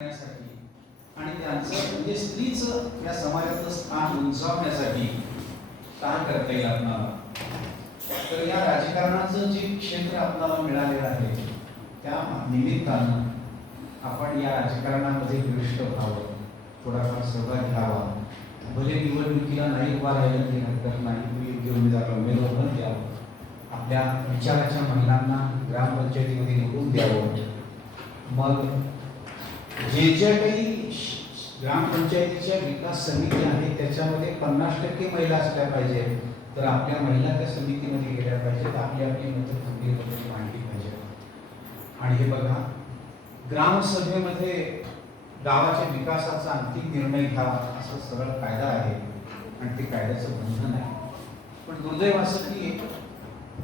करण्यासाठी. आणि त्यांचं म्हणजे स्त्रीचं या समाजातलं स्थान उंचावण्यासाठी काय करता येईल आपणाला. तर या राजकारणाचं जे क्षेत्र आपल्याला मिळालेलं आहे त्या निमित्तानं आपण या राजकारणामध्ये दृष्ट व्हावं. थोडाफार सहभाग घ्यावा. भले निवडणुकीला नाही उभा राहिलं की हरकत नाही तुम्ही योग्य उमेदवार उमेदवार पण द्यावं आपल्या विचाराच्या महिलांना ग्रामपंचायतीमध्ये निवडून द्यावं. मग जे ज्या काही ग्रामपंचायतीच्या विकास समिती आहे त्याच्यामध्ये पन्नास टक्के महिला असल्या पाहिजे. तर आपल्या महिला त्या समितीमध्ये गेल्या पाहिजेत आपली आपली मतं खंबीरपणे मांडली पाहिजे आणि हे बघा ग्रामसभेमध्ये गावाच्या विकासाचा अंतिम निर्णय घ्यावा असा सरळ कायदा आहे. आणि ते कायद्याचं बंधन आहे. पण दुर्दैव असं की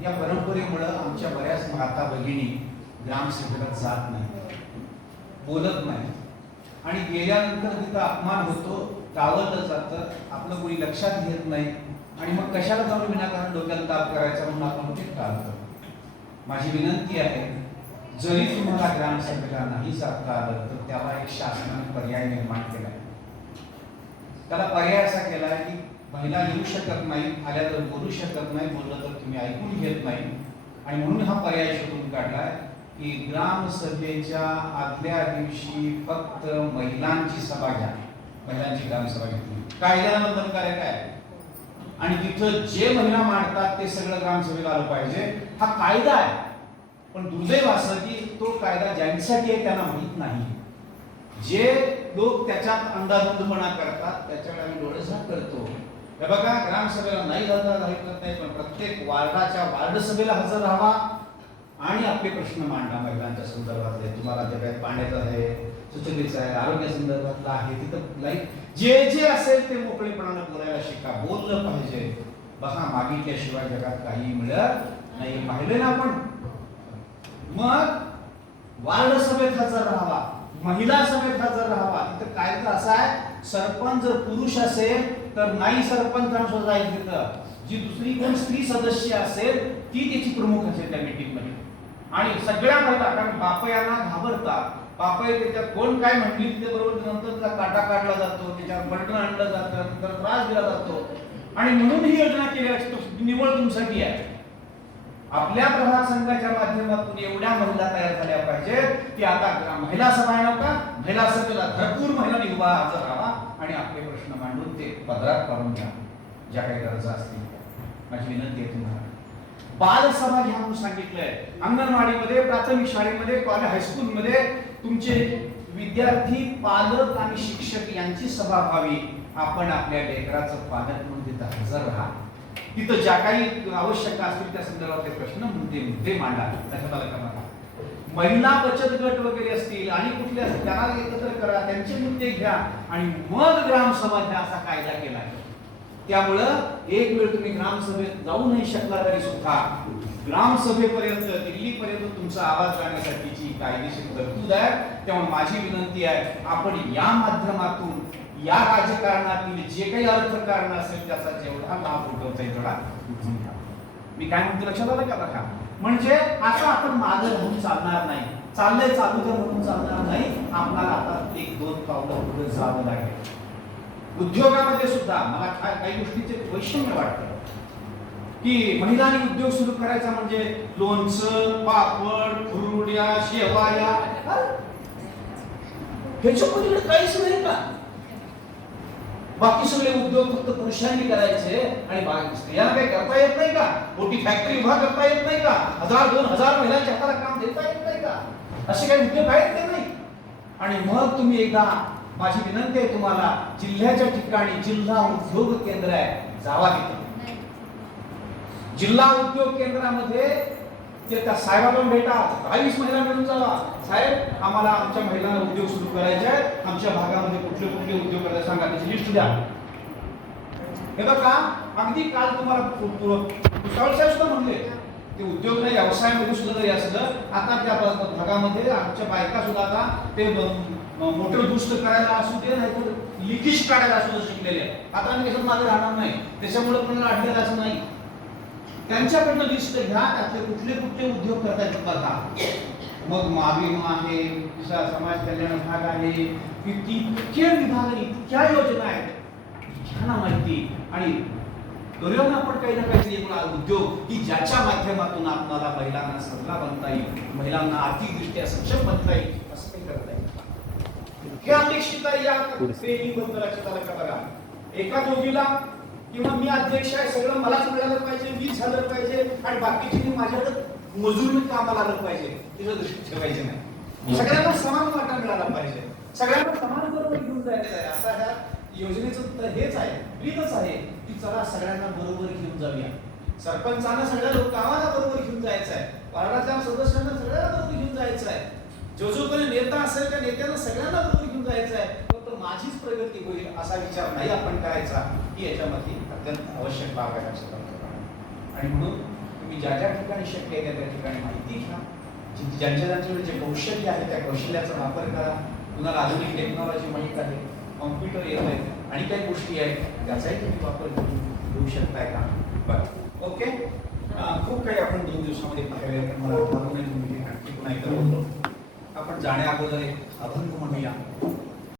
या परंपरेमुळं आमच्या बऱ्याच माता भगिनी ग्रामसभेला जात नाही बोलत नाही. आणि गेल्यानंतर तिथं अपमान होतो टाळलं जातं आपलं कोणी लक्षात घेत नाही. आणि मग कशाला जाऊन विनाकारण डोक्याला ताप करायचा म्हणून आपण ते टाळतो माझी विनंती आहे जरी तुम्हाला ग्रामसभेला नाही जाता आलं तर त्याला एक शासनाने पर्याय निर्माण केला. त्याला पर्याय असा केलाय की महिला येऊ शकत नाही आल्या तर बोलू शकत नाही बोललं तर तुम्ही ऐकून घेत नाही. आणि म्हणून हा पर्याय शोधून काढलाय की ग्रामसभेच्या आदल्या दिवशी फक्त महिलांची सभा घ्या महिलांची ग्रामसभा घेतली. कायद्याला बंधनकारक आहे आणि तिथं जे महिला मांडतात ते सगळं ग्रामसभेला आलं पाहिजे. हा कायदा आहे. पण दुर्दैव असं की तो कायदा ज्यांच्यासाठी आहे त्यांना माहीत नाही. जे लोक त्याच्यात अंदाधुंदपणा करतात त्याच्याकडे आम्ही डोळेसा करतो. हे बघा ग्रामसभेला नाही हजर हरकत नाही पण प्रत्येक वार्डाच्या वार्ड सभेला हजर राहावा. आणि आपले प्रश्न मांडा महिलांच्या संदर्भातले. तुम्हाला जे काही पाण्याचं आहे सुचलीचं आहे आरोग्य संदर्भातलं आहे तिथं लाईक जे जे असेल ते मोकळेपणानं बोलायला शिका. बोललं पाहिजे. बघा मागितल्याशिवाय जगात काही मिळत नाही. पाहिले ना आपण? मग वार्ड सभेत हजर राहावा. महिला सभेत हजर राहावा. तिथं कायदा असा आहे सरपंच जर पुरुष असेल तर नाही सरपंचांना जाईल तिथं. जी दुसरी कोण स्त्री सदस्य असेल ती त्याची प्रमुख असेल त्या मीटिंगमध्ये आणि सगळ्या महिला कारण बापयांना घाबरतात. बापय त्याच्यात कोण काय म्हटली ते बरोबर नंतर त्याचा काटा काढला जातो त्याच्यावर बटन आणलं जातं नंतर त्रास दिला जातो. आणि म्हणून ही योजना केली असतो निवड तुमच्यासाठी आहे. आपल्या प्रभाग संघाच्या माध्यमातून एवढ्या महिला तयार झाल्या पाहिजेत की आता महिला सभा नव्हता नका महिला सभेला भरपूर महिलांनी उभा हजर राहा आणि आपले प्रश्न मांडून ते पदरात पाहून घ्या. ज्या काही गरजा असतील. माझी विनंती आहे तुम्हाला. बालसभा घ्या म्हणून सांगितलंय. अंगणवाडीमध्ये प्राथमिक शाळेमध्ये कॉलेज हायस्कूलमध्ये तुमचे विद्यार्थी पालक आणि शिक्षक यांची सभा व्हावी. आपण आपल्या लेकराचं पालक म्हणून तिथं हजर राहा. तिथं ज्या काही आवश्यक असतील त्या संदर्भातले प्रश्न मुद्दे मुद्दे मांडा. त्याच्यात आलं महिला बचत गट वगैरे असतील आणि कुठले असतील त्यांना एकत्र करा त्यांचे मुद्दे घ्या आणि मग ग्रामसभा घ्या असा कायदा केला. आहे त्यामुळं एक वेळ तुम्ही ग्रामसभेत जाऊ नाही शकला तरी सुद्धा ग्रामसभेपर्यंत दिल्लीपर्यंत तुमचा आवाज जाण्यासाठीची कायदेशीर तरतूद आहे त्यामुळे माझी विनंती आहे आपण या माध्यमातून या राजकारणातील जे काही अर्थकारण असेल त्याचा जेवढा लाभ उठवता येईल तेवढा. घ्या मी काय म्हणतो लक्षात आलं का बघा? म्हणजे आता आपण मागे राहून चालणार नाही. चाललंय चालू तर म्हणून चालणार नाही. आपल्याला आता एक दोन पावलं पुढे जावं लागेल. उद्योगामध्ये सुद्धा मला काही गोष्टीचे वैषम्य वाटतं. की महिलांनी उद्योग सुरू करायचा म्हणजे लोणचं पापड कुरड्या शेवाया. ह्याच्या पलीकडे काहीच नाही का? बाकी सगळे उद्योग फक्त पुरुषांनी करायचे आणि बाकी स्त्रियांना काही करता येत नाही का? मोठी फॅक्टरी उभा करता येत नाही का? हजार दोन हजार महिलांच्या हाताला काम देता येत नाही का? असे काही उद्योग आहेत का नाही? आणि मग तुम्ही एकदा माझी विनंती आहे तुम्हाला जिल्ह्याच्या ठिकाणी जिल्हा उद्योग केंद्र आहे जावा तिथे. जिल्हा उद्योग केंद्रामध्ये ते त्या साहेबांना भेटा बावीस महिला मिळून जावा. साहेब आम्हाला आमच्या महिलांना उद्योग सुरू करायचे आहेत. आमच्या भागामध्ये कुठले कुठले उद्योग करायला सांगा त्याची लिस्ट द्या. हे बघा अगदी काल तुम्हाला साहेब सुद्धा म्हणले ते उद्योग नाही व्यवसायामध्ये सुद्धा जरी असलं आता त्या भागामध्ये आमच्या बायका सुद्धा आता ते मोटर दुरुस्त करायला असू दे नाही तर लिकेज काढायला असू दे शिकलेले आता आम्ही कसं मागे राहणार नाही. त्याच्यामुळे कोणाला अडलेलं असं नाही. त्यांच्याकडनं लिस्ट घ्या त्यातले कुठले कुठले उद्योग करता येतात बघा. मग माविम आहे दुसरा समाज कल्याण भाग आहे इतकी इतके विभाग इतक्या योजना आहेत. घ्या माहिती. आणि करूया ना आपण काही ना काहीतरी एक उद्योग की ज्याच्या माध्यमातून आपल्याला महिलांना सल्ला बनता येईल महिलांना आर्थिकदृष्ट्या सक्षम बनता येईल असं काही करता येईल. हे अपेक्षित आहे या ट्रेनिंगबद्दल लक्षात आलं का बघा एका दोघीला किंवा मी अध्यक्ष आहे सगळं मलाच मिळालं पाहिजे मीच झालं पाहिजे आणि बाकीचे माझ्याकडे मजुरी कामाला आलं पाहिजे तिचं दृष्टी ठेवायचे नाही. सगळ्यांना समान वाटा मिळाला पाहिजे. सगळ्यांना समान बरोबर घेऊन जायचं आहे. असा ह्या योजनेचं तर हेच आहे रीतच आहे की चला सगळ्यांना बरोबर घेऊन जाऊया. सरपंचांना सगळ्या लोक गावाला बरोबर घेऊन जायचं आहे वार्डातल्या सदस्यांना सगळ्यांना बरोबर घेऊन जायचं आहे जो जो कोणी नेता असेल त्या नेत्यांना सगळ्यांना बरोबर घेऊन जायचं आहे फक्त माझीच प्रगती होईल असा विचार नाही आपण करायचा ही याच्यामध्ये अत्यंत आवश्यक बाब आहे लक्षात आणि म्हणून तुम्ही ज्या ज्या ठिकाणी शक्य आहे त्या त्या ठिकाणी माहिती घ्या. ज्यांच्या ज्यांच्याकडे जे कौशल्य आहे त्या कौशल्याचा वापर करा. कुणाला आधुनिक टेक्नॉलॉजी माहीत आहे कॉम्प्युटर येत आहे आणि काही गोष्टी आहेत त्याचाही तुम्ही वापर घेऊ शकताय का? बरं. ओके खूप काही आपण दोन दिवसामध्ये पाहिलं आहे मला आठवण नाही तुम्ही आणखी पुन्हा एकदा बोलतो. आपण जाण्या अगोदर एक अभंग म्हणूया.